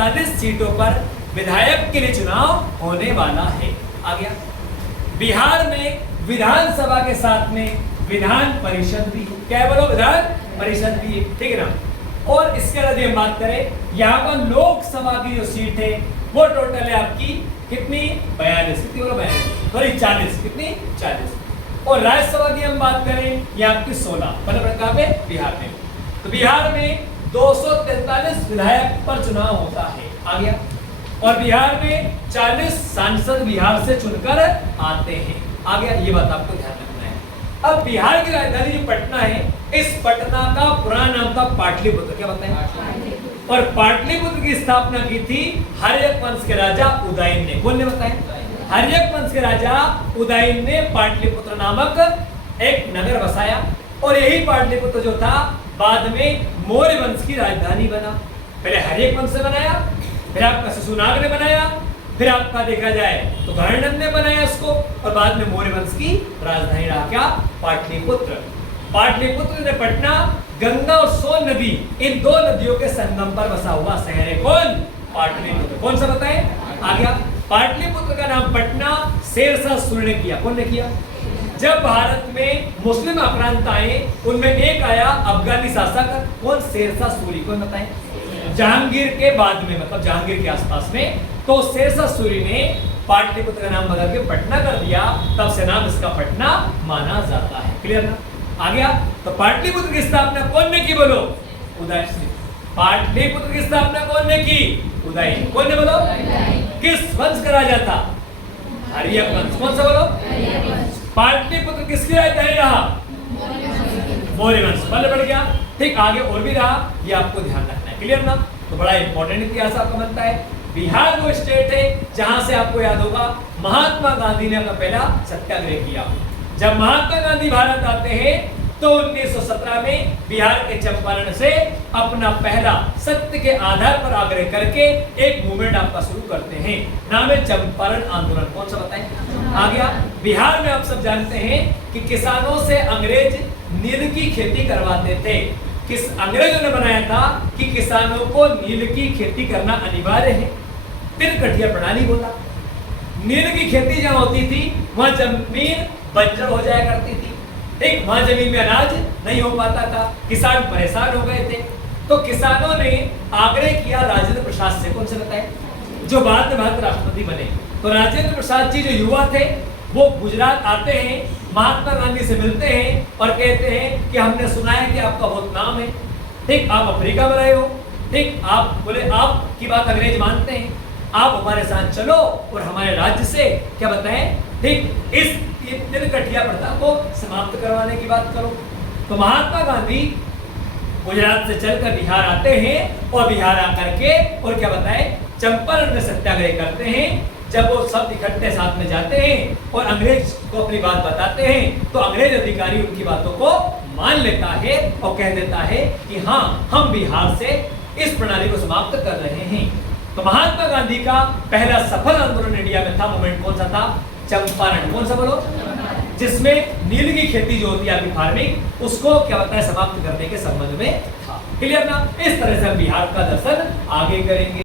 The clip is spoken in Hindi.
243 सीटों पर विधायक के लिए चुनाव होने वाला है। आ गया। बिहार में विधानसभा के साथ में विधान परिषद भी, क्या बोलो, विधान परिषद भी है, ठीक है ना। और इसके अलावा हम बात करें, यहाँ पर लोकसभा की जो सीट है वो टोटल है आपकी कितनी, 42, कितनी बोलो 42, सॉरी 40, कितनी 40। और राज्यसभा की हम बात करें, ये आपकी 16, मतलब कहाँ पे, बिहार में। तो बिहार में 243 विधायक पर चुनाव होता है। आ गया। और बिहार में 40 सांसद बिहार से चुनकर आते हैं। आ गया, ये बात आपको ध्यान रखना है। अब बिहार की राजधानी जो पटना है, इस पटना का पुराना नाम था पाटलिपुत्र। क्या बताएं? और पाटलिपुत्र की स्थापना की थी हर्यक वंश के राजा उदयन ने। कौन ने बताया? हर्यक वंश के राजा उदयन ने पाटलिपुत्र नामक एक नगर बसाया। और यही पाटलिपुत्र जो था बाद में मौर्य वंश की राजधानी बना। पहले हर्यक वंश से बनाया, फिर आपका शिशुनाग ने बनाया, फिर आपका देखा जाए तो गणनंद ने बनाया इसको, और बाद में मौर्य वंश की राजधानी रहा क्या, पाटलिपुत्र। पाटलिपुत्र ने पटना गंगा और सोन नदी, इन दो नदियों के संगम पर बसा हुआ शहर है। कौन? पाटलिपुत्र। कौन सा बताएं? आ गया। पाटलिपुत्र का नाम पटना शेरशाह सूरी ने किया। कौन ने किया? जब भारत में मुस्लिम आक्रांत आए, उनमें एक आया अफगानी शासक, कौन? शेरशाह सूरी। कौन बताएं? जहांगीर के बाद में, मतलब जहांगीर के आसपास में। तो शेरशाह सूरी ने पाटलिपुत्र का नाम बदल के पटना कर दिया, तब से नाम इसका पटना माना जाता है। क्लियर ना? आ गया। तो पाटलिपुत्र की स्थापना कौन ने की, बोलो? उदय सिंह। पाटलिपुत्र की स्थापना कौन ने की? उदय। कौन ने, बोलो? किस वंश का राजा था? हर्यक वंश। कौन सा, बोलो? पाटलिपुत्र किसकी राजधानी रहा? मौर्य वंश। मतलब बढ़ गया। ठीक, आगे और भी रहा, ये आपको ध्यान रखना है। क्लियर ना? तो बड़ा इंपॉर्टेंट इतिहास आपको बनता है। बिहार वो स्टेट है जहां से आपको याद होगा महात्मा गांधी ने अपना पहला सत्याग्रह किया। जब महात्मा गांधी भारत आते हैं तो 1917 में बिहार के चंपारण से अपना पहला सत्य के आधार पर आग्रह करके एक मूवमेंट आपका शुरू करते हैं, नाम है चंपारण आंदोलन। कौन सा बताएं? आ गया। बिहार में आप सब जानते हैं कि किसानों से अंग्रेज नील की खेती करवाते थे। किस अंग्रेजों ने बनाया था कि किसानों को नील की खेती करना अनिवार्य है। तिलकठिया प्रणाली बोला। नील की खेती जहां होती थी वहां जमीन बंजर हो जाया करती थी, ठीक, वहां जमीन में अनाज नहीं हो पाता था, किसान परेशान हो गए थे। तो किसानों ने आग्रह किया राजेंद्र प्रसाद से। कौन से बताए? जो बाद में भारत राष्ट्रपति बने। तो राजेंद्र प्रसाद जी जो युवा थे वो गुजरात आते हैं, महात्मा गांधी से मिलते हैं और कहते हैं कि हमने सुना है कि आपका बहुत नाम है, ठीक, आप अफ्रीका में रहे हो, ठीक, आप बोले आपकी बात अंग्रेज मानते हैं, आप हमारे साथ चलो और हमारे राज्य से क्या बताएं, ठीक, इस तिलकठिया प्रथा को समाप्त करवाने की बात करो। तो महात्मा गांधी गुजरात से चलकर बिहार आते हैं और बिहार आकर के और क्या बताएं, चंपारण में सत्याग्रह करते हैं। जब वो सब इकट्ठे साथ में जाते हैं और अंग्रेज को अपनी बात बताते हैं तो अंग्रेज अधिकारी उनकी बातों को मान लेता है और कह देता है कि हाँ, हम बिहार से इस प्रणाली को समाप्त कर रहे हैं। तो महात्मा गांधी का पहला सफल आंदोलन इंडिया में था, मूवमेंट कौन सा था? चंपारण। कौन सा, बोलो? जिसमें नील की खेती जो होती है आपकी फार्मिंग, उसको क्या बताया, समाप्त करने के संबंध में था। क्लियर ना? इस तरह से हम बिहार का दर्शन आगे करेंगे।